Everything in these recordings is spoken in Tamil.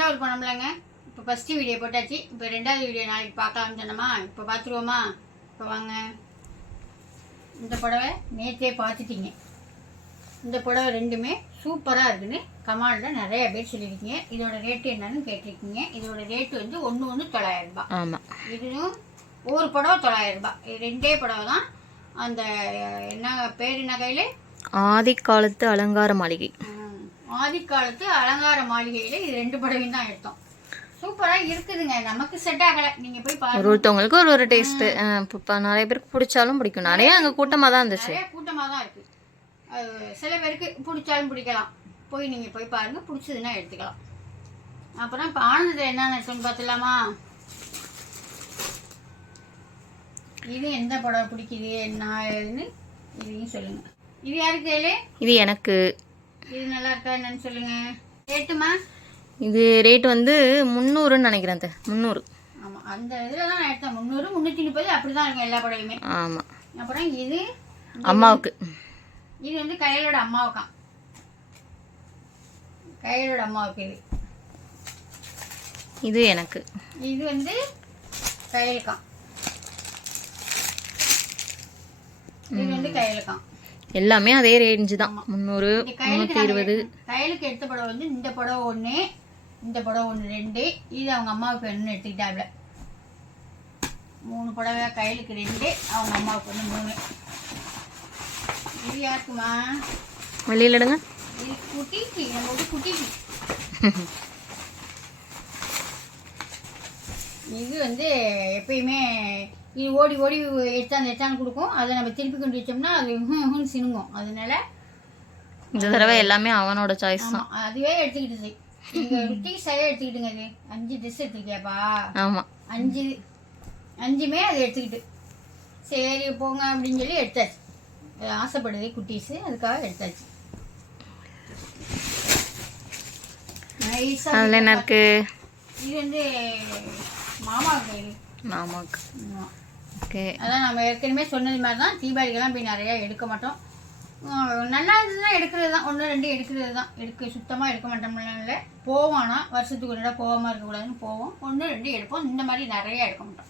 தஞ்சாவூர் போனோம்லங்க இப்போ ஃபஸ்ட்டு வீடியோ போட்டாச்சு. இப்போ ரெண்டாவது வீடியோ நாளைக்கு பார்க்கலாம்னு சொன்னோமா? இப்போ பார்த்துருவோமா? இப்போ வாங்க. இந்த புடவை நேற்றே பார்த்துட்டீங்க. இந்த புடவை ரெண்டுமே சூப்பராக இருக்குன்னு கமாலில் நிறைய பேர் சொல்லியிருக்கீங்க. இதோட ரேட்டு என்னன்னு கேட்டிருக்கீங்க. இதோட ரேட்டு வந்து ஒன்று ஒன்று தொள்ளாயிரம் ரூபாய். ஆமாம் இதுவும் ஒரு புடவை தொள்ளாயிரம் ரூபாய். ரெண்டே புடவை தான். அந்த என்ன பேர் என்ன கையில்? ஆதி காலத்து அலங்கார மாளிகை. ஆதிக்காலத்து அலங்கார மாளிகையில் இது ரெண்டு புடவையும் தான் எடுத்தோம். சூப்பராக இருக்குதுங்க. நமக்கு செட் ஆகலை. நீங்கள் போய் ஒரு பாருங்க ஒருத்தவங்களுக்கு ஒரு ஒரு டேஸ்ட்டு இப்போ நிறைய பேருக்கு பிடிச்சாலும் பிடிக்கும். நிறைய அங்கே கூட்டமாக தான் இருந்துச்சு. கூட்டமாக தான் இருக்குது சில பேருக்கு பிடிச்சாலும் பிடிக்கலாம். போய் நீங்கள் போய் பாருங்கள் பிடிச்சதுன்னா எடுத்துக்கலாம். அப்புறம் இப்போ ஆனந்தத்தில் என்னென்ன சொல்லி பார்த்துலாமா இது எந்த புடவை பிடிக்குது? என்ன ஏதுன்னு இதையும் சொல்லுங்கள் இது யாருக்கு இது எனக்கு. இது நல்லா இருக்கா என்னன்னு சொல்லுங்கள் கேட்டுமா இது ரேட் வந்து முந்நூறுன்னு நினைக்கிறேன் அத்தை. முந்நூறு. ஆமாம் அந்த இதில் தான் நான் எடுத்தேன். முந்நூறு முந்நூற்றி முப்பது அப்படி தான் இருக்கும் எல்லா புடவையுமே. ஆமாம் அப்புறம் இது அம்மாவுக்கு. இது வந்து கையலோட அம்மாவுக்காம். கையலோட அம்மாவுக்கு இது. இது எனக்கு. இது வந்து கையலுக்காம். இது வந்து கையலுக்காம். எல்லாமே அதே ரேஞ்சு தான். முந்நூறு முந்நூற்றி இருபது. கையலுக்கு எடுத்த புடவை வந்து இந்த புடவை ஒன்று இந்த புடவை ஒன்று ரெண்டு. இது அவங்க அம்மாவுக்கு ஒன்று எடுத்துக்கிட்டாப்ல. மூணு புடவை கையலுக்கு ரெண்டு அவங்க அம்மாவுக்கு ஒன்று மூணு. இது யாருக்குமா? வெளியில் எடுங்க. இது குட்டிக்கு நம்ம வந்து குட்டிக்கு. இது வந்து எப்பயுமே இது ஓடி ஓடி எடுத்தாந்து எடுத்தாந்து கொடுக்கும். அதை நம்ம திருப்பி கொண்டு வச்சோம்னா அது ஹுன்னு சினுங்கும். அதனால இந்த தடவை எல்லாமே அவனோட சாய்ஸ் தான். அதுவே எடுத்துக்கிட்டுது. சரியாக எடுத்துக்கிட்டுங்க அது அஞ்சு ட்ரெஸ் எடுத்துக்கிட்டியாப்பா ஆமாம் அஞ்சு அஞ்சுமே அது எடுத்துக்கிட்டு. சரி போங்க அப்படின்னு சொல்லி எடுத்தாச்சு. ஆசைப்படுது குட்டீஸு அதுக்காக எடுத்தாச்சு. அதில் என்ன இருக்கு? இது வந்து மாமாவுக்கு மாமாவுக்கு. ஓகே. அதான் நம்ம ஏற்கனவே சொன்னது மாதிரி தான் தீபாவளிக்கெல்லாம் போய் நிறையா எடுக்க மாட்டோம். நல்லா இருந்ததுன்னா எடுக்கிறது தான். ஒன்று ரெண்டு எடுக்கிறது தான். எடுக்க சுத்தமாக எடுக்க மாட்டோம்ல இல்லை போவோம் ஆனால் வருஷத்துக்கு ஒரு இடம் போகாமல் இருக்கக்கூடாதுன்னு போவோம். ஒன்று ரெண்டு எடுப்போம். இந்த மாதிரி நிறையா எடுக்க மாட்டோம்.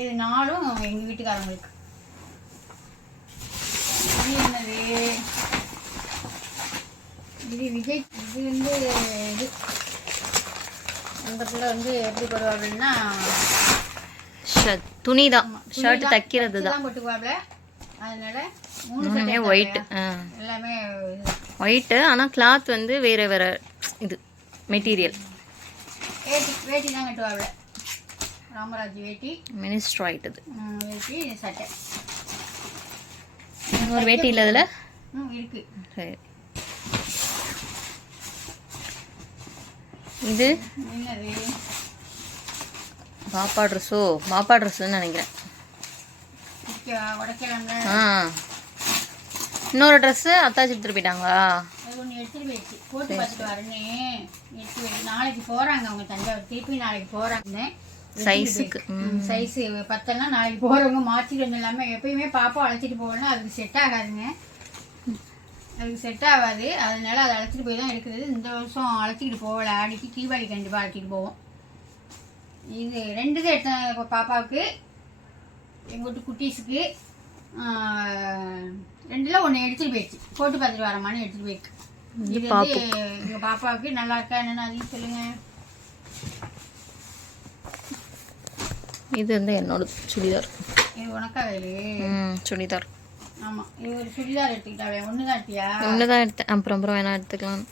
இது நாளும் எங்கள் வீட்டுக்காரங்களுக்கு. இது என்னது? இது விஜய் இது வந்து இது. அந்த பிள்ளை வந்து எப்படி போடுவாங்கன்னா அப்படின்னா துணி தான் ஷர்ட் தைக்கிறது தான் மூணுமே ஒயிட் எல்லாமே ஒயிட்டு ஆனால் கிளாத் வந்து வேறு வேறு இது மெட்டீரியல் வேட்டி தான் ராமராஜ் வேட்டி. மினிஸ்டர் வேட்டி சட்டை. ஒரு வேட்டி இல்லை அதில்? இருக்கு. சரி. இது? என்னது பாப்பா ட்ரெஸ்ஸோ பாப்பா ட்ரெஸ்ஸுன்னு நினைக்கிறேன். ஆ. இன்னொரு ட்ரெஸ்ஸு அத்தாச்சி எடுத்துட்டு போயிட்டாங்களா? ஒன்று எடுத்துட்டு போயிடுச்சு. போட்டு பார்த்துட்டு வரேன்னு எடுத்து நாளைக்கு போகிறாங்க அவங்க தஞ்சாவூர். திருப்பி நாளைக்கு போகிறாங்க சைஸுக்கு சைஸு பத்தெல்லாம் நாளைக்கு போகிறவங்க மாற்றிட்டு வந்து இல்லாமல் எப்பயுமே பாப்பா அழைச்சிட்டு போகணும்னா அதுக்கு செட் ஆகாதுங்க. அதுக்கு செட் ஆகாது. அதனால அதை அழைச்சிட்டு போய் தான் எடுக்கிறது. இந்த வருஷம் அழைச்சிக்கிட்டு போகல. ஆடிக்கு தீபாவளி கண்டிப்பாக அழைச்சிட்டு போவோம். இது ரெண்டு தான் எடுத்தேன் பாப்பாவுக்கு எங்கள் வீட்டு குட்டீஸுக்கு ரெண்டுல ஒன்று எடுத்துகிட்டு போயிடுச்சு. போட்டு பார்த்துட்டு வரமான்னு எடுத்துகிட்டு போயிருக்கு. இது வந்து எங்கள் பாப்பாவுக்கு நல்லா இருக்கா என்னென்னு அதையும் சொல்லுங்கள் இது வந்து என்னோட சுடிதார். இது உனக்கா வேலு? சுடிதார். ஆமாம் இது ஒரு சுடிதார் எடுத்துக்கிட்டாவே. ஒன்று தான் எடுத்தியா? ஒன்று தான் எடுத்தேன். அப்புறம் அப்புறம் வேணா எடுத்துக்கலாம்.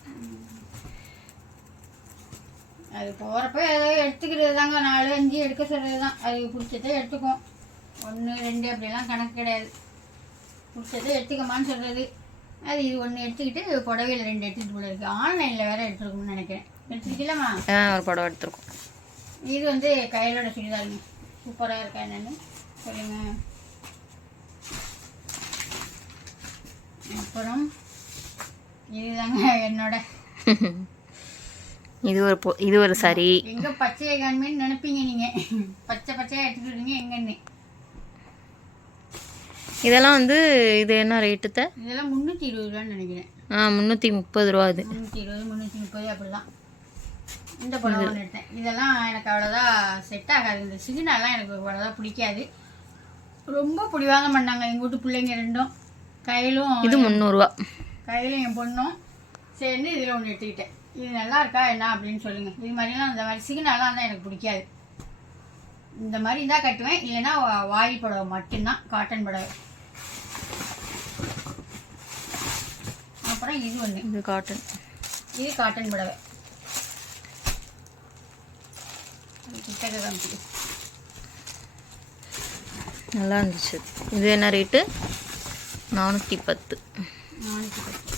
அது போகிறப்ப ஏதோ எடுத்துக்கிறது தாங்க நாலு அஞ்சு எடுக்க சொல்கிறது தான் அது பிடிச்சதை எடுத்துக்கும். ஒன்று ரெண்டு அப்படிலாம் கணக்கு கிடையாது. பிடிச்சதை எடுத்துக்கமான்னு சொல்கிறது அது இது ஒன்று எடுத்துக்கிட்டு புடவையில் ரெண்டு எடுத்துக்கிட்டு போல இருக்குது ஆன்லைனில் வேறு எடுத்துருக்கணும்னு நினைக்கிறேன். எடுத்துக்கிட்டலாமா ஆ ஒரு படம் எடுத்திருக்கோம். இது வந்து கையிலோட சுடிதாருங்க. சூப்பராக இருக்கா என்னன்னு சொல்லுங்கள் அப்புறம் இதுதாங்க என்னோட இது ஒரு இது ஒரு சரி. எங்க பச்சையை காண்மேன்னு நினைப்பீங்க நீங்க. பச்சை பச்சையா எடுத்துக்கிட்டு எங்கன்னு. இதெல்லாம் வந்து இது என்ன ரேட்டுத்த இதெல்லாம் முந்நூற்றி இருபது ரூபான்னு நினைக்கிறேன். ஆ முந்நூற்றி முப்பது ரூபா இது முந்நூற்றி இருபது முந்நூற்றி முப்பது அப்படிதான். இந்த புடவை ஒன்று எடுத்தேன். இதெல்லாம் எனக்கு அவ்வளோதான் செட் ஆகாது. இந்த சிகினாலாம் எனக்கு அவ்வளோதான் பிடிக்காது. ரொம்ப பிடிவாதம் பண்ணாங்க எங்கள் வீட்டு பிள்ளைங்க ரெண்டும். கையிலும் இது முந்நூறுரூவா கையிலும் என் பொண்ணும் சேர்ந்து இதில் ஒன்று எடுத்துக்கிட்டேன். இது நல்லா இருக்கா என்ன அப்படின்னு சொல்லுங்கள் இது மாதிரிலாம் இந்த மாதிரி சிகினாலாம் இருந்தால் எனக்கு பிடிக்காது. இந்த மாதிரி தான் கட்டுவேன். இல்லைன்னா வாயில் புடவை மட்டும்தான் காட்டன் புடவை. அப்புறம் இது ஒன்று இது காட்டன் இது காட்டன் புடவை. கிட்டக்க நல்லா இருந்துச்சு. இது என்ன ரேட்டு நானூற்றி பத்து. நானூற்றி பத்து.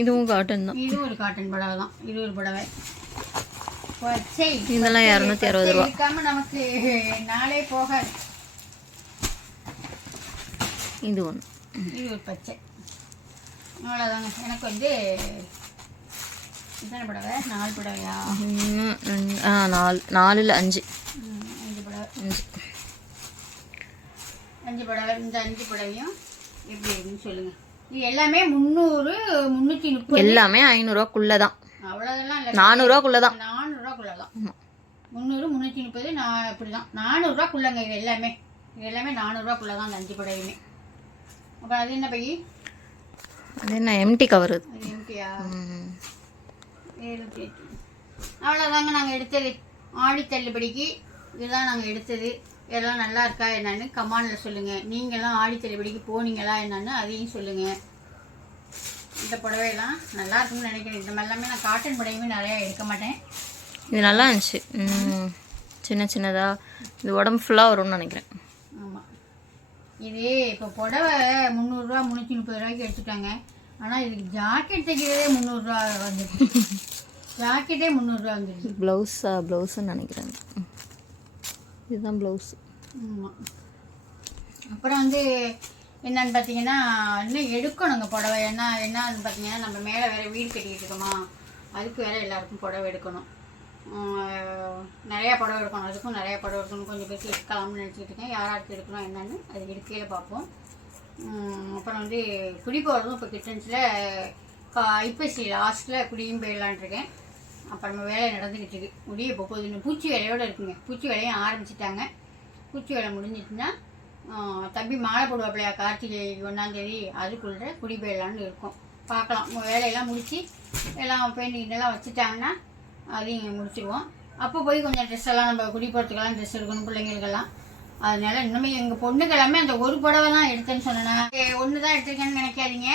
இதுவும் காட்டன் தான். இது ஒரு காட்டன் புடவை தான். இது ஒரு புடவை. இதெல்லாம் இரநூத்தி அறுபது ரூபா. நமக்கு நாளே போகாது. இது ஒன்று இது ஒரு பச்சை. அவ்வளோதாங்க எனக்கு வந்து இத்தனை புடவை? நாலு புடவையா? ஆ நாலு நாலில் அஞ்சு. அஞ்சு புடவை. அஞ்சு. அஞ்சு புடவை இந்த அஞ்சு புடவையும் எப்படி இருக்குன்னு சொல்லுங்கள் இது எல்லாமே முந்நூறு முந்நூற்றி முப்பது. எல்லாமே ஐநூறுரூவாக்குள்ளே தான் அவ்வளோதெல்லாம் இல்லை. நானூறுரூவாக்குள்ளே தான் நானூறுரூவாக்குள்ள தான். முந்நூறு முந்நூற்றி முப்பது நான் இப்படி தான் நானூறுரூவாக்குள்ளங்க இது எல்லாமே. இது எல்லாமே நானூறுரூவாக்குள்ள தான் அந்த அஞ்சு புடவையுமே அப்புறம் அது என்ன பையி? அது என்ன எம்டி கவர் அது எம்டியா அவ்வளோதாங்க நாங்கள் எடுத்தது. ஆடி தள்ளுபடிக்கு இதுதான் நாங்கள் எடுத்தது. இதெல்லாம் நல்லா இருக்கா என்னன்னு கமாண்டில் சொல்லுங்கள் நீங்களாம் ஆடி தள்ளுபடிக்கு போனீங்களா என்னன்னு அதையும் சொல்லுங்கள் இந்த புடவையெல்லாம் நல்லா இருக்கும்னு நினைக்கிறேன். இந்த மாதிரிலாமே நான் காட்டன் புடவையுமே நிறையா எடுக்க மாட்டேன். இது நல்லா இருந்துச்சு. சின்ன சின்னதாக இது உடம்பு ஃபுல்லாக வரும்னு நினைக்கிறேன். ஆமாம் இது இப்போ புடவை முந்நூறுரூவா முந்நூற்றி முப்பது ரூபாய்க்கு எடுத்துட்டாங்க. ஆனால் இதுக்கு ஜாக்கெட் தைக்கிறதே முந்நூறுரூவா வந்துடுது ஜாக்கெட்டே முந்நூறுரூவா வந்துடுது ப்ளவுஸா ப்ளவுஸுன்னு நினைக்கிறேன். இதுதான் ப்ளவுஸ் ஆமாம் அப்புறம் வந்து என்னன்னு பார்த்தீங்கன்னா இன்னும் எடுக்கணுங்க புடவை. என்ன என்னன்னு பார்த்தீங்கன்னா நம்ம மேலே வேறு வீடு கட்டிக்கிட்டு இருக்கோமா? அதுக்கு வேறு எல்லாருக்கும் புடவை எடுக்கணும். நிறையா புடவை எடுக்கணும். அதுக்கும் நிறையா புடவை எடுக்கணும். கொஞ்சம் பேசி எடுக்கலாம்னு நினச்சிட்டு இருக்கேன். யாராருக்கு எடுக்கணும் என்னன்னு அது எடுக்கையில் பார்ப்போம். அப்புறம் வந்து குடி போகிறதும் இப்போ கிட்டன்ஸில் ஐப்பசி லாஸ்ட்டில் குடியும் போயிடலான் இருக்கேன். அப்போ நம்ம வேலை நடந்துக்கிட்டு இருக்கு. முடிய இப்போ போகுது பூச்சி வேலையோடு இருக்குங்க. பூச்சி வேலையும் ஆரம்பிச்சிட்டாங்க. பூச்சி வேலை முடிஞ்சிட்டுன்னா தம்பி மாலை போடுவாப்பிலையா? கார்த்திகை ஒன்றாந்தேதி அதுக்குள்ளே குடி போயிடலான்னு இருக்கும். பார்க்கலாம். உங்கள் வேலையெல்லாம் முடித்து எல்லாம் பெயிண்டிங் எல்லாம் வச்சுட்டாங்கன்னா அதையும் முடிச்சிடுவோம் அப்போ போய் கொஞ்சம் ட்ரெஸ் எல்லாம் நம்ம குடி போகிறதுக்கெல்லாம் ட்ரெஸ் எடுக்கணும் பிள்ளைங்களுக்கெல்லாம். அதனால இன்னுமே எங்கள் பொண்ணுக்கு எல்லாமே அந்த ஒரு புடவை தான் எடுத்தேன்னு சொன்னேன்? ஒன்று தான் எடுத்திருக்கேன்னு நினைக்காதீங்க.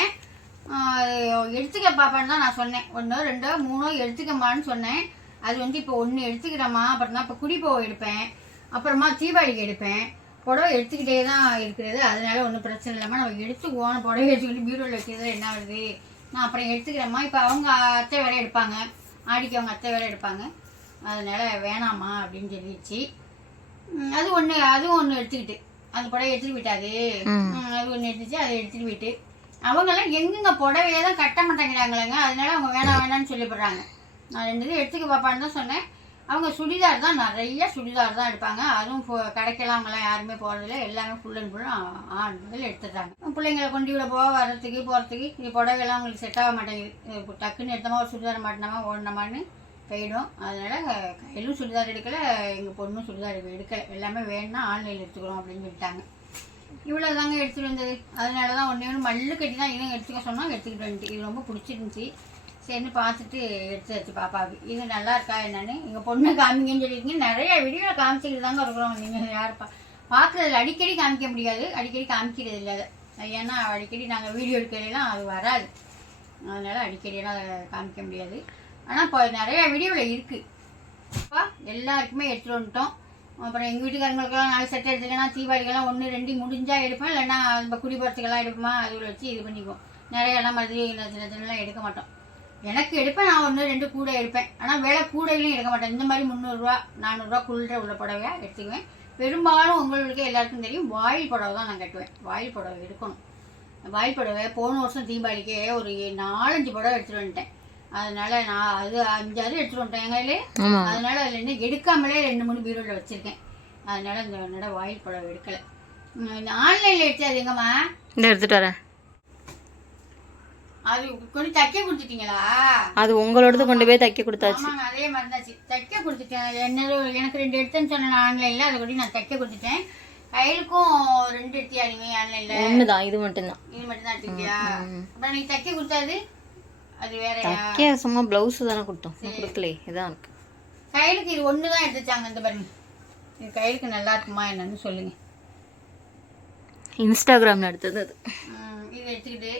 எடுத்துக்க பாப்பான்னு தான் நான் சொன்னேன். ஒன்றோ ரெண்டோ மூணோ எடுத்துக்கம்மான்னு சொன்னேன். அது வந்து இப்போ ஒன்று எடுத்துக்கிறேம்மா அப்புறம் தான் இப்போ குடிப்போவை எடுப்பேன். அப்புறமா தீபாவளிக்கு எடுப்பேன். புடவை எடுத்துக்கிட்டே தான் இருக்கிறது. அதனால ஒன்றும் பிரச்சனை இல்லாமல் நம்ம எடுத்துக்குவோம். புடவை எடுத்துக்கிட்டு பீரோவில் வைக்கிறது என்ன வருது நான் அப்புறம் எடுத்துக்கிறேம்மா. இப்போ அவங்க அத்தை வேற எடுப்பாங்க. ஆடிக்கு அவங்க அத்தை வேற எடுப்பாங்க. அதனால வேணாம்மா அப்படின்னு சொல்லிடுச்சு. அது ஒன்று அதுவும் ஒன்று எடுத்துக்கிட்டு. அந்த புடவை போயிட்டாது. ம். ம், அது ஒன்று எடுத்துச்சு அதை எடுத்துட்டு போயிட்டு அவங்கெல்லாம் எங்கெங்க புடவையே தான் கட்ட மாட்டேங்கிறாங்களேங்க. அதனால அவங்க வேணாம் வேணாம்னு சொல்லிவிடுறாங்க. நான் ரெண்டு இது எடுத்துக்க பாப்பான்னு தான் சொன்னேன். அவங்க சுடிதார் தான் நிறைய சுடிதார் தான் எடுப்பாங்க. அதுவும் கிடைக்கலாம் கடைக்கெல்லாம் அவங்களாம் யாருமே போகிறதில்ல எல்லாமே ஃபுல் அண்ட் ஃபுல்லாக ஆண் முதல்ல எடுத்துட்டாங்க பிள்ளைங்களை கொண்டு விட போக வர்றதுக்கு போகிறதுக்கு இது புடவைலாம் அவங்களுக்கு செட் ஆக மாட்டேங்குது. டக்குன்னு எடுத்தோமா ஒரு சுடிதார் மாட்டினோமா ஓடணுமான்னு போயிடும். அதனால கையிலும் சுடிதார் எடுக்கலை எங்கள் பொண்ணும் சுடிதார் எடுக்கலை. எல்லாமே வேணும்னா ஆன்லைனில் எடுத்துக்கிறோம் அப்படின்னு சொல்லிட்டாங்க. இவ்வளோ தாங்க எடுத்துகிட்டு வந்தது. அதனால தான் ஒன்றே ஒன்று மல்லு கட்டி தான் இன்னும் எடுத்துக்க சொன்னால் எடுத்துக்கிட்டு வந்துட்டு இது ரொம்ப பிடிச்சிருந்துச்சி. சரின்னு பார்த்துட்டு எடுத்தாச்சு பாப்பாவுக்கு இது நல்லா இருக்கா என்னன்னு? எங்கள் பொண்ணு காமிங்கன்னு சொல்லியிருக்கீங்க. நிறைய வீடியோவில் காமிச்சிக்கிட்டு தாங்க இருக்கிறோம். நீங்கள் யார் பா பார்க்குறதுல அடிக்கடி காமிக்க முடியாது. அடிக்கடி காமிக்கிறது இல்லை. அது ஏன்னா அடிக்கடி நாங்கள் வீடியோ எடுக்கிறதெல்லாம் அது வராது. அதனால் அடிக்கடியெல்லாம் காமிக்க முடியாது. ஆனால் இப்போ நிறையா வீடியோவில் இருக்குது எல்லாருக்குமே எடுத்துகிட்டு வந்துட்டோம். அப்புறம் எங்கள் வீட்டுக்காரங்களுக்கெல்லாம் நாலு சட்டை எடுத்துக்கன்னா தீபாவளிக்கெல்லாம் ஒன்று ரெண்டு முடிஞ்சால் எடுப்பேன். இல்லைன்னா நம்ம குடிபோகிறதுக்கெல்லாம் எடுப்போமா? அதில் வச்சு இது பண்ணிக்குவோம். நிறைய எல்லாம் மாதிரி இந்த சின்ன சின்னலாம் எடுக்க மாட்டோம். எனக்கு எடுப்பேன் நான் ஒன்று ரெண்டு கூடை எடுப்பேன். ஆனால் விலை கூடையிலையும் எடுக்க மாட்டேன். இந்த மாதிரி முந்நூறுரூவா நானூறுரூவா உள்ள புடவையாக எடுத்துக்குவேன். பெரும்பாலும் உங்களுக்கு எல்லாருக்கும் தெரியும் வாயில் புடவை தான் நான் கட்டுவேன். வாயில் புடவை எடுக்கணும். வாயில் புடவை போன வருஷம் தீபாவளிக்கே ஒரு நாலஞ்சு புடவை எடுத்துகிட்டு வந்துட்டேன். அதனால நான் அது அஞ்சாறு எடுத்துகிட்டு வந்துட்டேன் என் கையிலே. ஆமாம் அதனால அதில் இன்னும் எடுக்காமலே ரெண்டு மூணு பீரோவில் வச்சுருக்கேன். அதனால இந்த என்னோட வாயில் புடவை எடுக்கலை. ஆன்லைனில் எடுத்து அது எங்கம்மா இந்த எடுத்துகிட்டு வரேன். அது கொண்டு தைக்க கொடுத்துட்டீங்களா? அது உங்களோடது கொண்டு போய் தைக்க கொடுத்தாச்சு. அதே மாதிரி தான் தைக்க கொடுத்துட்டேன். என்னது எனக்கு ரெண்டு எடுத்தேன்னு சொன்னேன் ஆன்லைனில். அதை கொண்டு நான் தைக்க கொடுத்துட்டேன். கையிலுக்கும் ரெண்டு எடுத்தியா நீங்க ஆன்லைனில்? ஒண்ணுதான் இது மட்டும்தான். இது மட்டும் தான் எடுத்துக்கிட்டியா அப்புறம் நீ தைக்க கொடுத்தாது அது? தைக்க சும்மா பிளவுஸ் தானே கொடுத்தோம். கொடுக்கலையே. இதான் இருக்கு. கையிலுக்கு இது ஒன்று தான் எடுத்துச்சாங்க இந்த பாருங்க. இது கையிலுக்கு நல்லா இருக்குமா என்னன்னு சொல்லுங்க. இன்ஸ்டாகிராம்ல எடுத்தது அது. இதை எடுத்துக்கிட்டு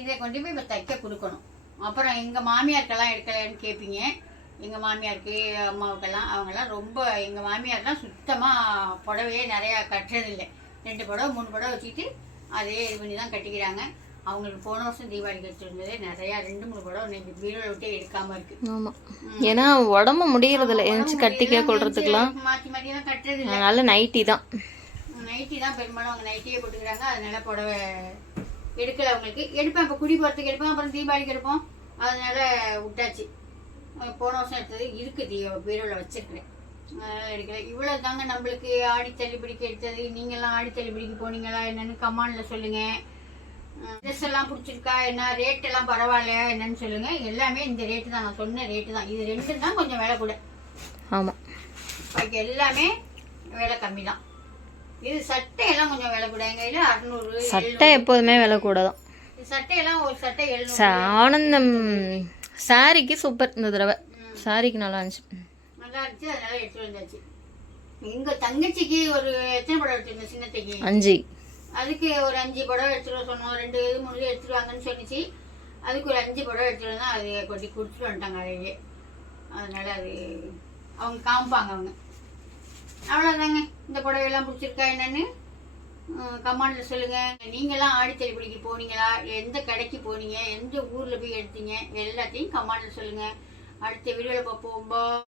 இதை கொண்டு போய் இப்போ தைக்க கொடுக்கணும். அப்புறம் எங்கள் மாமியாருக்கெல்லாம் எடுக்கலைன்னு கேட்பீங்க எங்கள் மாமியாருக்கு அம்மாவுக்கெல்லாம் அவங்கெல்லாம் ரொம்ப எங்கள் மாமியார்லாம் சுத்தமாக புடவையே நிறையா கட்டுறதில்லை ரெண்டு புடவை மூணு புடவை வச்சுக்கிட்டு அதே இது பண்ணி தான் கட்டிக்கிறாங்க. அவங்களுக்கு போன வருஷம் தீபாவளிக்கு வச்சுருந்ததே நிறையா ரெண்டு மூணு புடவை இன்னைக்கு பீரோவில் விட்டே எடுக்காமல் இருக்குது ஆமா. ஏன்னா உடம்பு முடியறது இல்லை எழுந்துச்சு கட்டிக்க கொள்றதுக்கெல்லாம். மாற்றி மாற்றிலாம் கட்டுறது அதனால நைட்டி தான். நைட்டி தான் பெரும்பாலும் அவங்க நைட்டியே போட்டுக்கிறாங்க. அதனால புடவை எடுக்கல அவங்களுக்கு. எடுப்பேன். இப்போ குடி போகிறதுக்கு எடுப்பேன். அப்புறம் தீபாவளிக்கு எடுப்போம். அதனால விட்டாச்சு. போன வருஷம் எடுத்தது இருக்கு தீ பீரோவில் வச்சிருக்கிறேன். எடுக்கல. இவ்வளோ தாங்க நம்மளுக்கு ஆடி தள்ளுபடிக்கு எடுத்தது. நீங்களாம் ஆடி தள்ளுபடிக்கு போனீங்களா என்னன்னு கமாண்டில் சொல்லுங்கள் ட்ரெஸ் எல்லாம் பிடிச்சிருக்கா? என்ன ரேட் எல்லாம் பரவாயில்லையா? என்னன்னு சொல்லுங்க. எல்லாமே இந்த ரேட்டு தான். நான் சொன்ன ரேட்டு தான். இது ரெண்டு தான் கொஞ்சம் விலை கூட. ஆமா. பாக்கி எல்லாமே விலை கம்மி தான். இது சட்டையெல்லாம் கொஞ்சம் விலை கூட. எங்க கையில் அறநூறு சட்டை எப்போதுமே விலை கூட தான். சட்டையெல்லாம் ஒரு சட்டை எழுநூறு. ஆனந்தம் சாரிக்கு சூப்பர் இந்த தடவை. சாரிக்கு நல்லா இருந்துச்சு. நல்லா இருந்துச்சு. அதனால எடுத்துட்டு வந்தாச்சு. எங்க தங்கச்சிக்கு ஒரு எத்தனை படம் எடுத்துருந்தோம் சின்னத்தைக்கு? அஞ்சு. அதுக்கு ஒரு அஞ்சு படம் எடுத்துகிட்டு சொன்னோம். ரெண்டு இது மூணு எடுத்துகிட்டு வாங்கன்னு சொன்னிச்சு அதுக்கு ஒரு அஞ்சு படம் எடுத்துகிட்டு வந்தா அது கொட்டி கொடுத்துட்டு வந்துட்டாங்க அதையே. அதனால் அது அவங்க காமிப்பாங்க அவங்க. அவ்வளோதாங்க இந்த புடவையெல்லாம் பிடிச்சிருக்கா என்னென்னு? கமாண்டில் சொல்லுங்கள் நீங்களாம் ஆடி போனீங்களா? எந்த கடைக்கு போனீங்க? எந்த ஊரில் போய் எடுத்தீங்க? எல்லாத்தையும் கமாண்டில் சொல்லுங்கள் அடுத்த வீடியோவில் பார்ப்போம்.